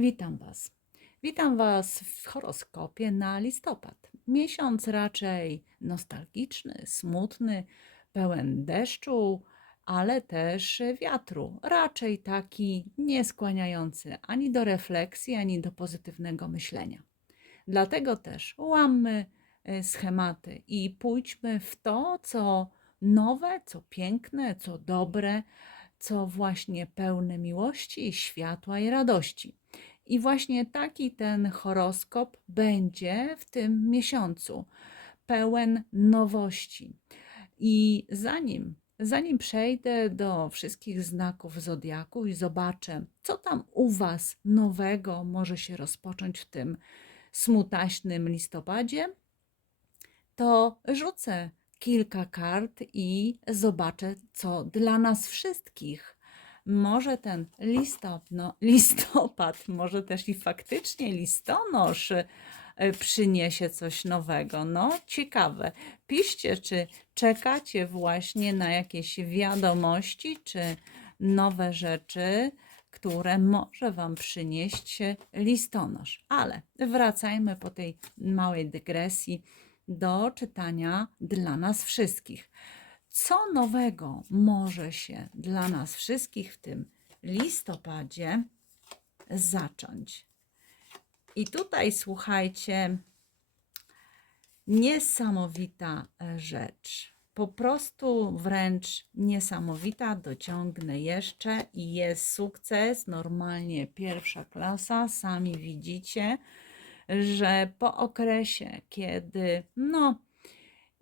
Witam Was. Witam Was w horoskopie na listopad. Miesiąc raczej nostalgiczny, smutny, pełen deszczu, ale też wiatru. Raczej taki nie skłaniający ani do refleksji, ani do pozytywnego myślenia. Dlatego też łammy e, schematy i pójdźmy w to, co nowe, co piękne, co dobre, co właśnie pełne miłości, światła i radości. I właśnie taki ten horoskop będzie w tym miesiącu, pełen nowości. I zanim, zanim przejdę do wszystkich znaków zodiaku i zobaczę, co tam u Was nowego może się rozpocząć w tym smutaśnym listopadzie, to rzucę kilka kart i zobaczę, co dla nas wszystkich może ten listop, listopad, może też i faktycznie listonosz e, przyniesie coś nowego. No, ciekawe. Piszcie, czy czekacie właśnie na jakieś wiadomości, czy nowe rzeczy, które może Wam przynieść listonosz. Ale wracajmy po tej małej dygresji do czytania dla nas wszystkich. Co nowego może się dla nas wszystkich w tym listopadzie zacząć? I tutaj słuchajcie, niesamowita e, rzecz. Po prostu wręcz niesamowita. Dociągnę jeszcze i jest sukces. Normalnie pierwsza klasa, sami widzicie że po okresie, kiedy no,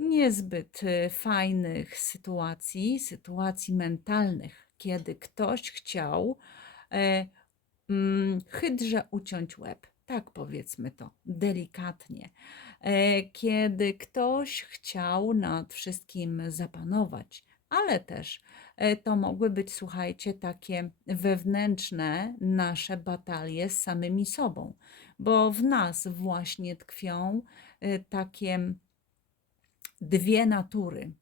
niezbyt y, fajnych sytuacji, sytuacji mentalnych, kiedy ktoś chciał e, mm, chydrze uciąć łeb, tak powiedzmy to delikatnie, e, kiedy ktoś chciał nad wszystkim zapanować, ale też e, to mogły być, słuchajcie, takie wewnętrzne nasze batalie z samymi sobą, bo w nas właśnie tkwią y, takie dwie natury.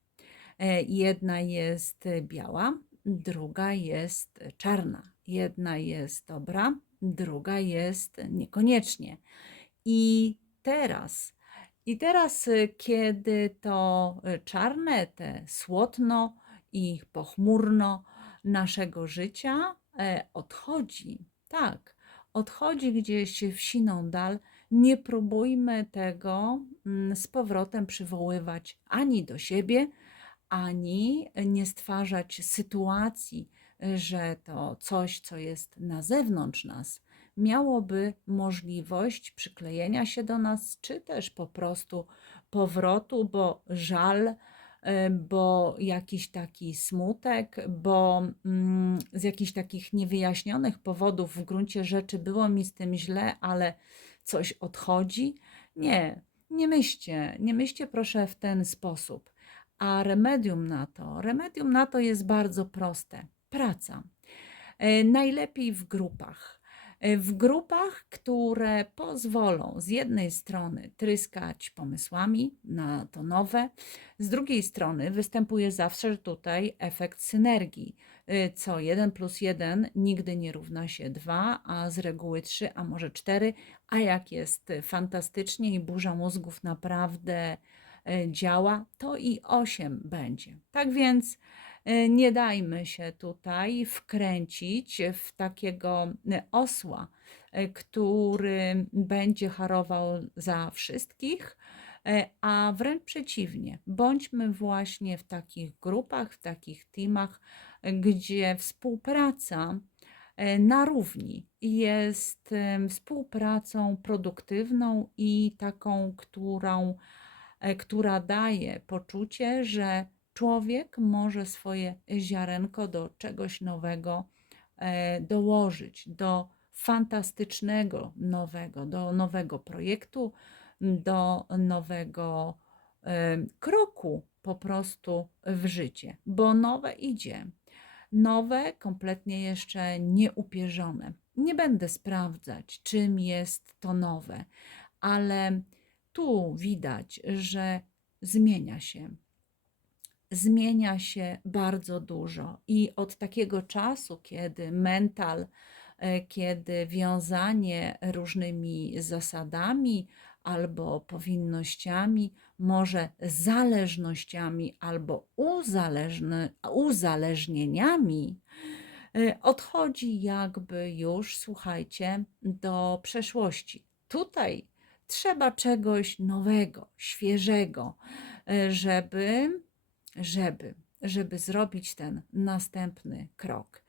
E, jedna jest biała, druga jest czarna. Jedna jest dobra, druga jest niekoniecznie. I teraz, i teraz, y, kiedy to czarne, te słodno i pochmurno naszego życia e, odchodzi, tak, odchodzi gdzieś w siną dal, nie próbujmy tego mm, z powrotem przywoływać ani do siebie, ani nie stwarzać sytuacji, że to coś, co jest na zewnątrz nas, miałoby możliwość przyklejenia się do nas, czy też po prostu powrotu, bo żal Y, bo jakiś taki smutek, bo mm, z jakichś takich niewyjaśnionych powodów w gruncie rzeczy było mi z tym źle, ale coś odchodzi. Nie, nie myślcie, nie myślcie proszę w ten sposób. A remedium na to, remedium na to jest bardzo proste. Praca. Y, najlepiej w grupach w grupach, które pozwolą z jednej strony tryskać pomysłami na to nowe, z drugiej strony występuje zawsze tutaj efekt synergii. Y, co 1 plus 1 nigdy nie równa się 2, a z reguły 3, a może 4, a jak jest fantastycznie i burza mózgów naprawdę y, działa, to i 8 będzie. Tak więc E, nie dajmy się tutaj wkręcić w takiego e, osła, e, który będzie harował za wszystkich, a wręcz przeciwnie, bądźmy właśnie w takich grupach, w takich teamach, gdzie współpraca na równi jest współpracą produktywną i taką, którą, która daje poczucie, że człowiek może swoje ziarenko do czegoś nowego e, dołożyć, do fantastycznego nowego, do nowego projektu, do nowego e, kroku po prostu w życie, bo nowe idzie. Nowe, kompletnie jeszcze nieupierzone. Nie będę sprawdzać, czym jest to nowe, ale tu widać, że zmienia się zmienia się bardzo dużo. I od takiego czasu, kiedy mental e, kiedy wiązanie różnymi zasadami albo powinnościami, może zależnościami albo uzależny, uzależnieniami, e, odchodzi jakby już, słuchajcie, do przeszłości. Tutaj trzeba czegoś nowego, świeżego, e, żeby, żeby, żeby zrobić ten następny krok.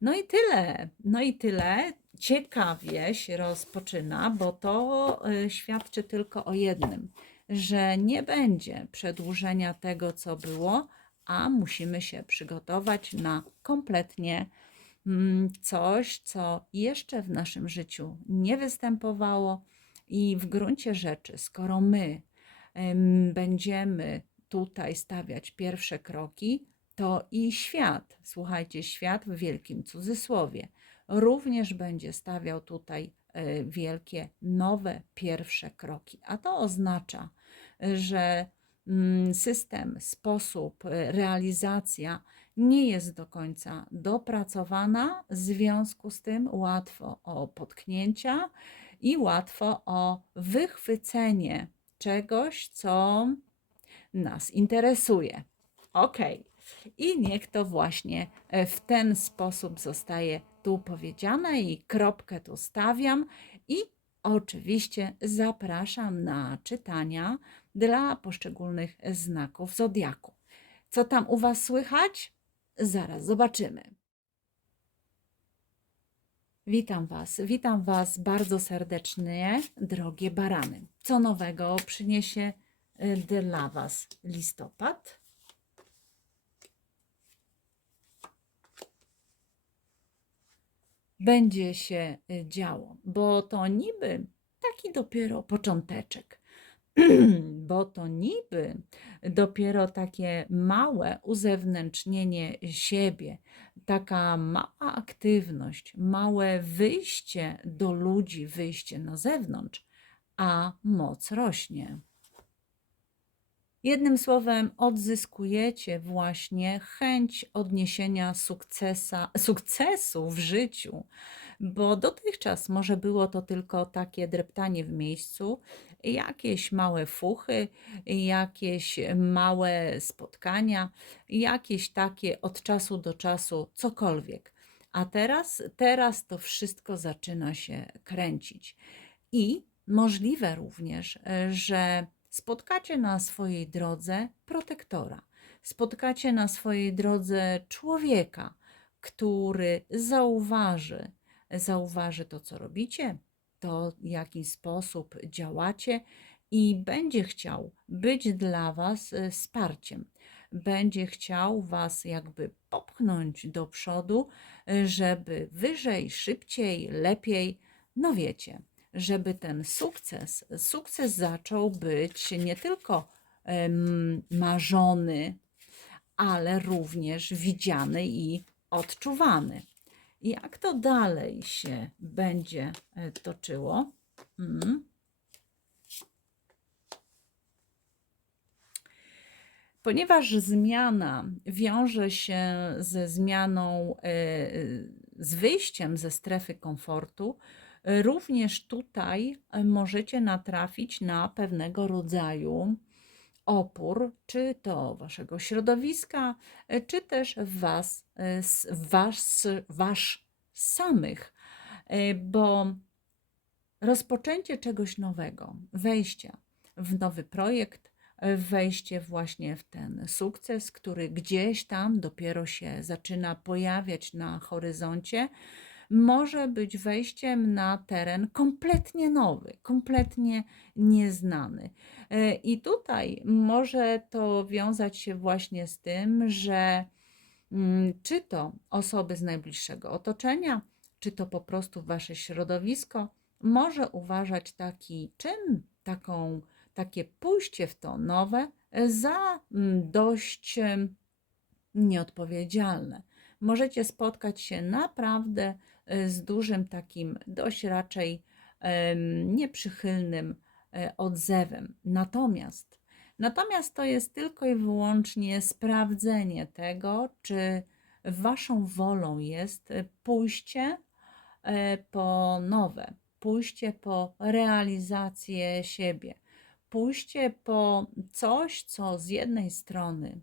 No i tyle, no i tyle. Ciekawie się rozpoczyna, bo to y, świadczy tylko o jednym, że nie będzie przedłużenia tego, co było, a musimy się przygotować na kompletnie mm, coś, co jeszcze w naszym życiu nie występowało i w gruncie rzeczy, skoro my będziemy tutaj stawiać pierwsze kroki, to i świat, słuchajcie, świat w wielkim cudzysłowie, również będzie stawiał tutaj e, wielkie, nowe, pierwsze kroki. A to oznacza, że mm, system, sposób, e, realizacja nie jest do końca dopracowana, w związku z tym łatwo o potknięcia i łatwo o wychwycenie czegoś, co nas interesuje. Ok. I niech to właśnie e, w ten sposób zostaje tu powiedziane i kropkę tu stawiam i oczywiście zapraszam na czytania dla poszczególnych znaków zodiaku. Co tam u Was słychać? Zaraz zobaczymy. Witam Was, witam Was bardzo serdecznie, drogie barany. Co nowego przyniesie y, dla Was listopad? Będzie się y, działo, bo to niby taki dopiero począteczek, bo to niby dopiero takie małe uzewnętrznienie siebie, taka mała aktywność, małe wyjście do ludzi, wyjście na zewnątrz, a moc rośnie. Jednym słowem, odzyskujecie właśnie chęć odniesienia sukcesa, sukcesu w życiu, bo dotychczas może było to tylko takie dreptanie w miejscu, jakieś małe fuchy, jakieś małe spotkania, jakieś takie od czasu do czasu cokolwiek. A teraz, teraz to wszystko zaczyna się kręcić. I możliwe również, że spotkacie na swojej drodze protektora, spotkacie na swojej drodze człowieka, który zauważy, zauważy to, co robicie, to, w jaki sposób działacie i będzie chciał być dla Was e, wsparciem. Będzie chciał Was jakby popchnąć do przodu, e, żeby wyżej, szybciej, lepiej, no wiecie, żeby ten sukces, sukces zaczął być nie tylko marzony, ale również widziany i odczuwany. Jak to dalej się będzie e, toczyło? Hmm. Ponieważ zmiana wiąże się ze zmianą, e, z wyjściem ze strefy komfortu, również tutaj e, możecie natrafić na pewnego rodzaju opór, czy to waszego środowiska, e, czy też was, e, was, wasz samych, bo rozpoczęcie czegoś nowego, wejście w nowy projekt, wejście właśnie w ten sukces, który gdzieś tam dopiero się zaczyna pojawiać na horyzoncie, może być wejściem na teren kompletnie nowy, kompletnie nieznany. E, I tutaj może to wiązać się właśnie z tym, że mm, czy to osoby z najbliższego otoczenia, czy to po prostu wasze środowisko, może uważać taki czyn, taką, takie pójście w to nowe za mm, dość nieodpowiedzialne. Możecie spotkać się naprawdę z dużym takim dość raczej nieprzychylnym e, odzewem. Natomiast, natomiast to jest tylko i wyłącznie sprawdzenie tego, czy waszą wolą jest pójście e, po nowe, pójście po realizację siebie, pójście po coś, co z jednej strony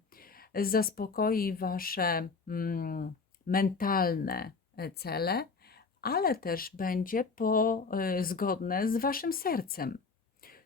zaspokoi wasze mm, mentalne e, cele, ale też będzie po, e, zgodne z waszym sercem.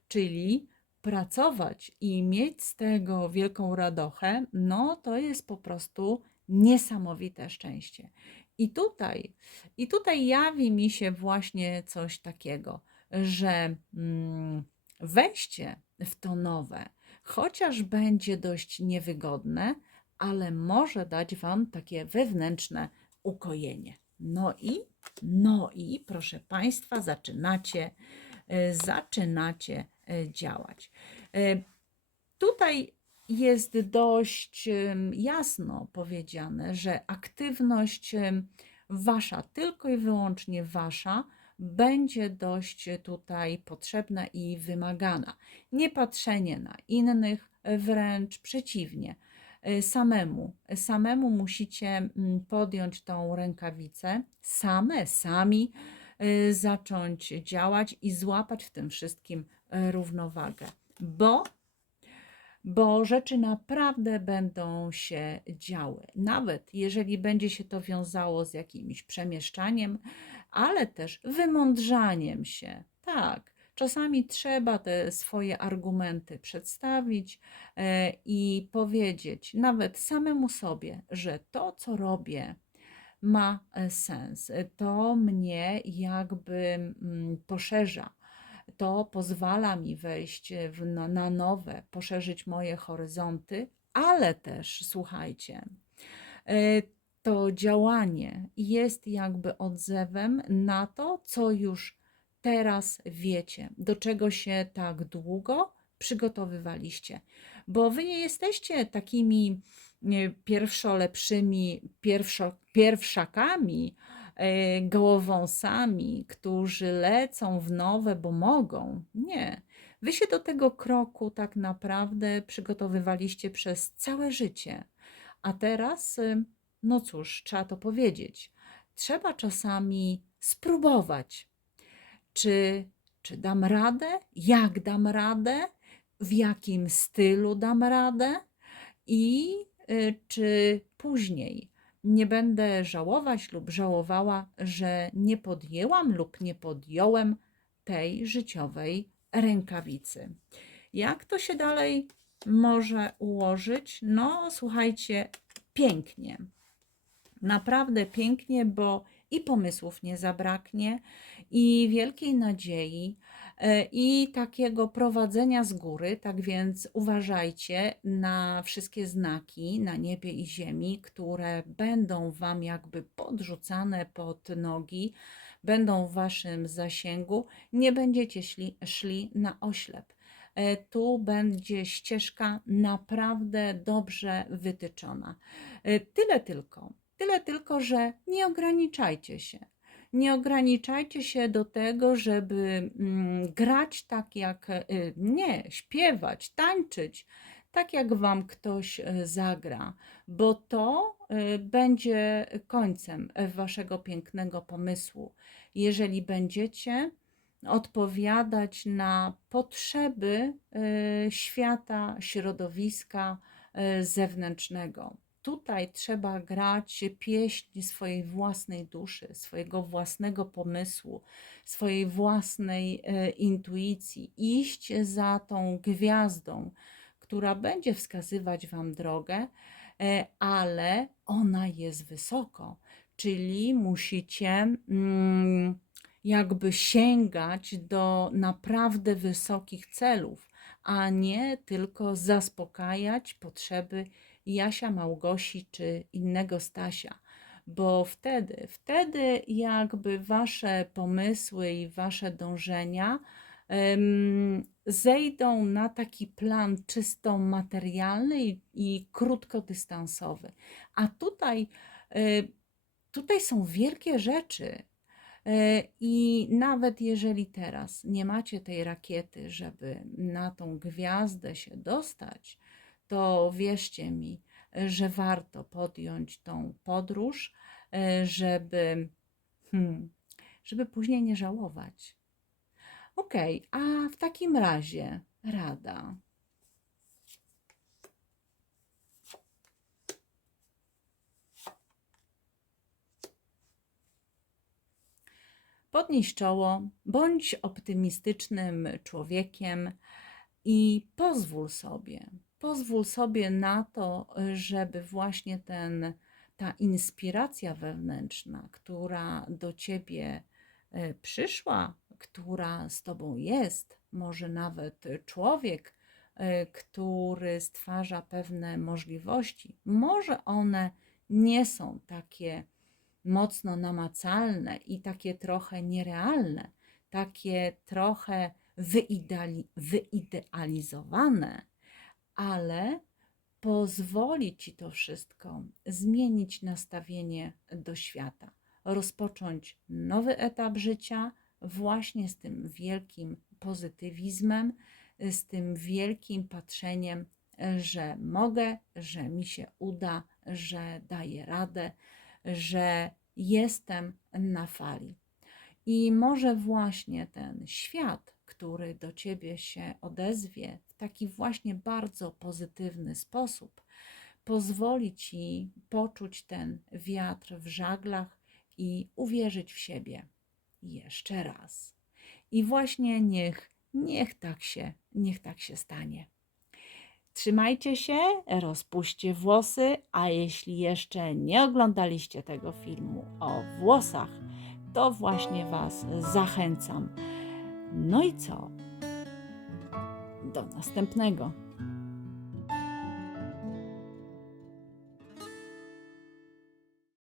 Czyli pracować i mieć z tego wielką radochę, no to jest po prostu niesamowite szczęście. I tutaj, i tutaj jawi mi się właśnie coś takiego, że mm, wejście w to nowe, chociaż będzie dość niewygodne, ale może dać Wam takie wewnętrzne ukojenie. No i, no i proszę Państwa, zaczynacie, e, zaczynacie e, działać. E, Tutaj jest dość jasno powiedziane, że aktywność Wasza, tylko i wyłącznie Wasza, będzie dość tutaj potrzebna i wymagana. Nie patrzenie na innych, wręcz przeciwnie. E, Samemu, samemu musicie mm, podjąć tą rękawicę, same, sami e, zacząć działać i złapać w tym wszystkim e, równowagę, bo bo rzeczy naprawdę będą się działy. Nawet jeżeli będzie się to wiązało z jakimś przemieszczaniem, ale też wymądrzaniem się. Tak, czasami trzeba te swoje argumenty przedstawić e, i powiedzieć nawet samemu sobie, że to, co robię, ma e, sens. To mnie jakby mm, poszerza to pozwala mi wejść w, na, na nowe, poszerzyć moje horyzonty, ale też, słuchajcie, e, to działanie jest jakby odzewem na to, co już teraz wiecie, do czego się tak długo przygotowywaliście. Bo wy nie jesteście takimi pierwszolepszymi, pierwszo, pierwszakami, e, gołowąsami, którzy lecą w nowe, bo mogą. Nie. Wy się do tego kroku tak naprawdę przygotowywaliście przez całe życie. A teraz, y, no cóż, trzeba to powiedzieć. Trzeba czasami spróbować, czy, czy dam radę, jak dam radę, w jakim stylu dam radę i y, czy później nie będę żałować lub żałowała, że nie podjęłam lub nie podjąłem tej życiowej rękawicy. Jak to się dalej może ułożyć? No, słuchajcie, pięknie. Naprawdę pięknie, bo i pomysłów nie zabraknie, i wielkiej nadziei, e, i takiego prowadzenia z góry. Tak więc uważajcie na wszystkie znaki na niebie i ziemi, które będą Wam jakby podrzucane pod nogi, będą w Waszym zasięgu. Nie będziecie szli, szli na oślep. E, Tu będzie ścieżka naprawdę dobrze wytyczona. E, Tyle tylko, tyle tylko, że nie ograniczajcie się. Nie ograniczajcie się do tego, żeby mm, grać tak jak y, nie, śpiewać, tańczyć, tak jak wam ktoś y, zagra, bo to y, będzie końcem waszego pięknego pomysłu. Jeżeli będziecie odpowiadać na potrzeby świata, środowiska zewnętrznego. Tutaj trzeba grać pieśń swojej własnej duszy, swojego własnego pomysłu, swojej własnej y, intuicji, iść za tą gwiazdą, która będzie wskazywać Wam drogę, e, ale ona jest wysoko, czyli musicie. Mm, jakby sięgać do naprawdę wysokich celów, a nie tylko zaspokajać potrzeby Jasia, Małgosi czy innego Stasia. Bo wtedy, wtedy jakby wasze pomysły i wasze dążenia em, zejdą na taki plan czysto materialny i, i krótkodystansowy. A tutaj, y, tutaj są wielkie rzeczy. E, I nawet jeżeli teraz nie macie tej rakiety, żeby na tą gwiazdę się dostać, to wierzcie mi, że warto podjąć tą podróż, e, żeby hmm, żeby później nie żałować. Okej, a w takim razie rada. Podnieś czoło, bądź optymistycznym człowiekiem i pozwól sobie, pozwól sobie na to, żeby właśnie ten, ta inspiracja wewnętrzna, która do ciebie e, przyszła, która z tobą jest, może nawet człowiek, e, który stwarza pewne możliwości, może one nie są takie mocno namacalne i takie trochę nierealne, takie trochę wyideali- wyidealizowane, ale pozwoli ci to wszystko zmienić nastawienie do świata, rozpocząć nowy etap życia właśnie z tym wielkim pozytywizmem, z tym wielkim patrzeniem, że mogę, że mi się uda, że daję radę, że jestem na fali. I może właśnie ten świat, który do ciebie się odezwie taki właśnie bardzo pozytywny sposób, pozwoli ci poczuć ten wiatr w żaglach i uwierzyć w siebie jeszcze raz. I właśnie niech, niech tak się, niech tak się stanie. Trzymajcie się, rozpuśćcie włosy, a jeśli jeszcze nie oglądaliście tego filmu o włosach, to właśnie Was zachęcam. No i co? Do następnego.